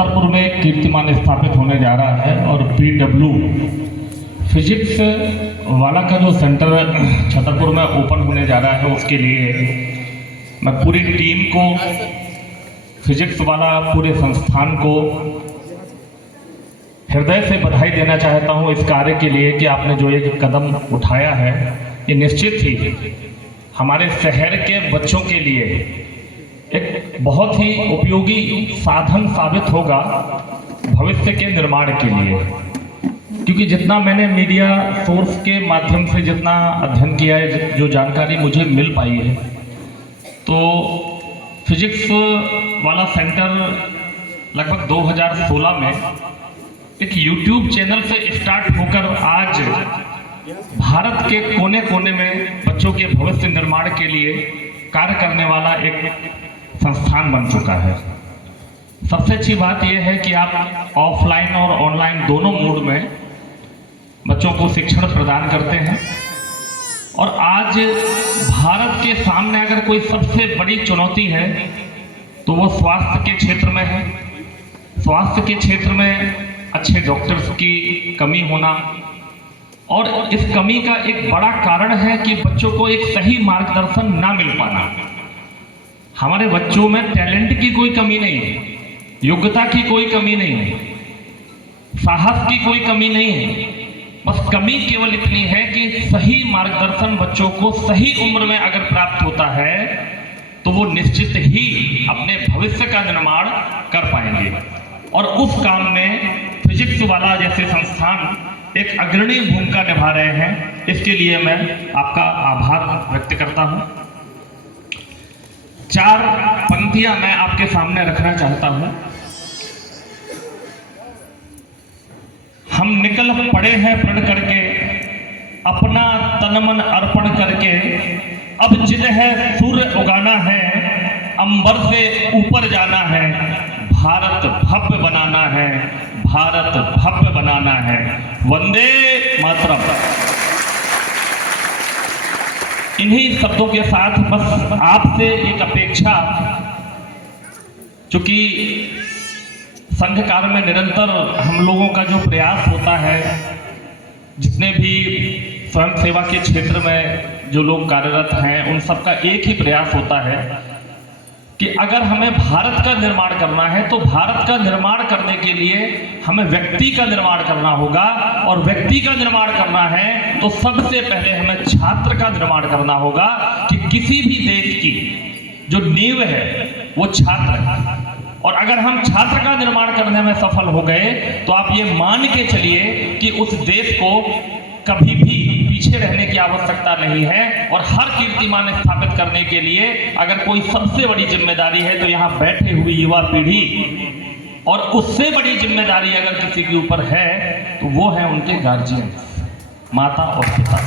छतरपुर में कीर्तिमान स्थापित होने जा रहा है और PW फिजिक्स वाला का जो सेंटर छतरपुर में ओपन होने जा रहा है, उसके लिए मैं पूरी टीम को, फिजिक्स वाला पूरे संस्थान को हृदय से बधाई देना चाहता हूं इस कार्य के लिए कि आपने जो एक कदम उठाया है, ये निश्चित ही हमारे शहर के बच्चों के लिए एक बहुत ही उपयोगी साधन साबित होगा भविष्य के निर्माण के लिए। क्योंकि जितना मैंने मीडिया सोर्स के माध्यम से जितना अध्ययन किया है, जो जानकारी मुझे मिल पाई है, तो फिजिक्स वाला सेंटर लगभग 2016 में एक YouTube चैनल से स्टार्ट होकर आज भारत के कोने कोने में बच्चों के भविष्य निर्माण के लिए कार्य करने वाला एक संस्थान बन चुका है। सबसे अच्छी बात यह है कि आप ऑफलाइन और ऑनलाइन दोनों मोड में बच्चों को शिक्षण प्रदान करते हैं। और आज भारत के सामने अगर कोई सबसे बड़ी चुनौती है तो वो स्वास्थ्य के क्षेत्र में है। स्वास्थ्य के क्षेत्र में अच्छे डॉक्टर्स की कमी होना, और इस कमी का एक बड़ा कारण है कि बच्चों को एक सही मार्गदर्शन ना मिल पाना। हमारे बच्चों में टैलेंट की कोई कमी नहीं है, योग्यता की कोई कमी नहीं है, साहस की कोई कमी नहीं है। बस कमी केवल इतनी है कि सही मार्गदर्शन बच्चों को सही उम्र में अगर प्राप्त होता है तो वो निश्चित ही अपने भविष्य का निर्माण कर पाएंगे। और उस काम में फिजिक्स वाला जैसे संस्थान एक अग्रणी भूमिका निभा रहे हैं, इसके लिए मैं आपका आभार व्यक्त करता हूं। 4 पंक्तियां मैं आपके सामने रखना चाहता हूं। हम निकल पड़े हैं प्रण करके, अपना तन मन अर्पण करके, अब जिद है सूर्य उगाना है, अंबर से ऊपर जाना है, भारत भव्य बनाना है, भारत भव्य बनाना है, वंदे मातरम। इन्हीं शब्दों के साथ बस आपसे एक अपेक्षा, चूंकि संघ कार्य में निरंतर हम लोगों का जो प्रयास होता है, जितने भी स्वयं सेवा के क्षेत्र में जो लोग कार्यरत हैं, उन सबका एक ही प्रयास होता है कि अगर हमें भारत का निर्माण करना है तो भारत का निर्माण करने के लिए हमें व्यक्ति का निर्माण करना होगा, और व्यक्ति का निर्माण करना है तो सबसे पहले हमें छात्र का निर्माण करना होगा। कि किसी भी देश की जो नींव है वो छात्र है, और अगर हम छात्र का निर्माण करने में सफल हो गए तो आप ये मान के चलिए कि उस देश को कभी भी पीछे रहने की आवश्यकता नहीं है। और हर कीर्तिमान स्थापित करने के लिए अगर कोई सबसे बड़ी जिम्मेदारी है तो यहाँ बैठे हुई युवा पीढ़ी, और उससे बड़ी जिम्मेदारी अगर किसी के ऊपर है तो वो है उनके गार्जियन, माता और पिता।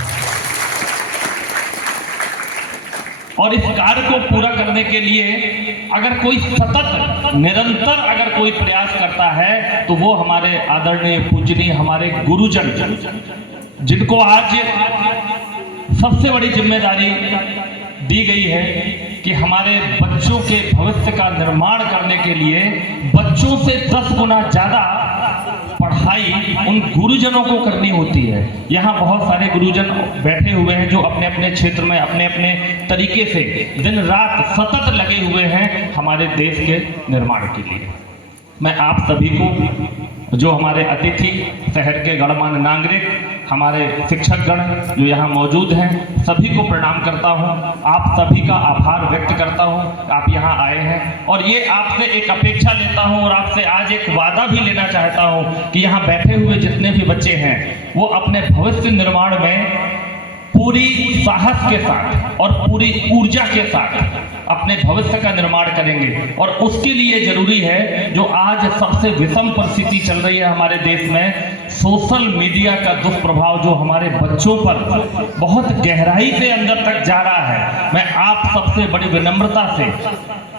और इस कार्य को पूरा करने के लिए अगर कोई सतत निरंतर अगर कोई प्रयास करता है तो वो हमारे आदरणीय पूजनीय हमारे गुरुजन, जिनको आज सबसे बड़ी जिम्मेदारी दी गई है कि हमारे बच्चों के भविष्य का निर्माण करने के लिए बच्चों से 10 गुना ज्यादा पढ़ाई उन गुरुजनों को करनी होती है। यहाँ बहुत सारे गुरुजन बैठे हुए हैं जो अपने अपने क्षेत्र में अपने अपने तरीके से दिन रात सतत लगे हुए हैं हमारे देश के निर्माण के लिए। मैं आप सभी को, जो हमारे अतिथि, शहर के गणमान्य नागरिक, हमारे शिक्षकगण जो यहाँ मौजूद हैं, सभी को प्रणाम करता हूँ। आप सभी का आभार व्यक्त करता हूँ, आप यहाँ आए हैं। और ये आपसे एक अपेक्षा लेता हूँ और आपसे आज एक वादा भी लेना चाहता हूँ कि यहाँ बैठे हुए जितने भी बच्चे हैं वो अपने भविष्य निर्माण में पूरी साहस के साथ और पूरी ऊर्जा के साथ अपने भविष्य का निर्माण करेंगे। और उसके लिए जरूरी है, जो आज सबसे विषम परिस्थिति चल रही है हमारे देश में, सोशल मीडिया का दुष्प्रभाव जो हमारे बच्चों पर बहुत गहराई से अंदर तक जा रहा है। मैं आप सबसे बड़ी विनम्रता से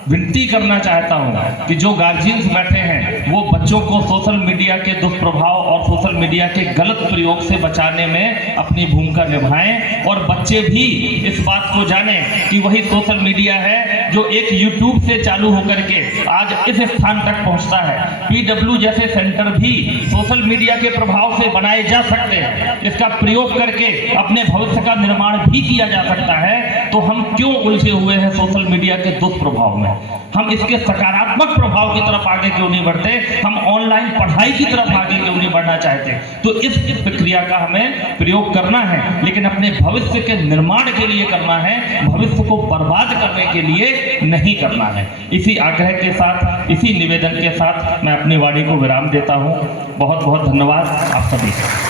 विनती करना चाहता हूं कि जो गार्जियंस बैठे हैं वो बच्चों को सोशल मीडिया के दुष्प्रभाव और सोशल मीडिया के गलत प्रयोग से बचाने में अपनी भूमिका निभाएं और बच्चे भी इस बात को जानें कि वही सोशल मीडिया है जो एक यूट्यूब से चालू होकर के आज इस स्थान तक पहुंचता है। PW जैसे सेंटर भी सोशल मीडिया के प्रभाव से बनाए जा सकते हैं, इसका प्रयोग करके अपने भविष्य का निर्माण भी किया जा सकता है। तो हम क्यों उलझे हुए हैं सोशल मीडिया के दुष्प्रभाव में? हम इसके सकारात्मक प्रभाव की तरफ आगे क्यों नहीं बढ़ते? हम ऑनलाइन पढ़ाई की तरफ आगे क्यों नहीं बढ़ना चाहते? तो इस प्रक्रिया का हमें प्रयोग करना है, लेकिन अपने भविष्य के निर्माण के लिए करना है, भविष्य को बर्बाद करने के लिए नहीं करना है। इसी आग्रह के साथ, इसी निवेदन के साथ मैं अपनी वाणी को विराम देता हूं। बहुत बहुत धन्यवाद आप सभी का।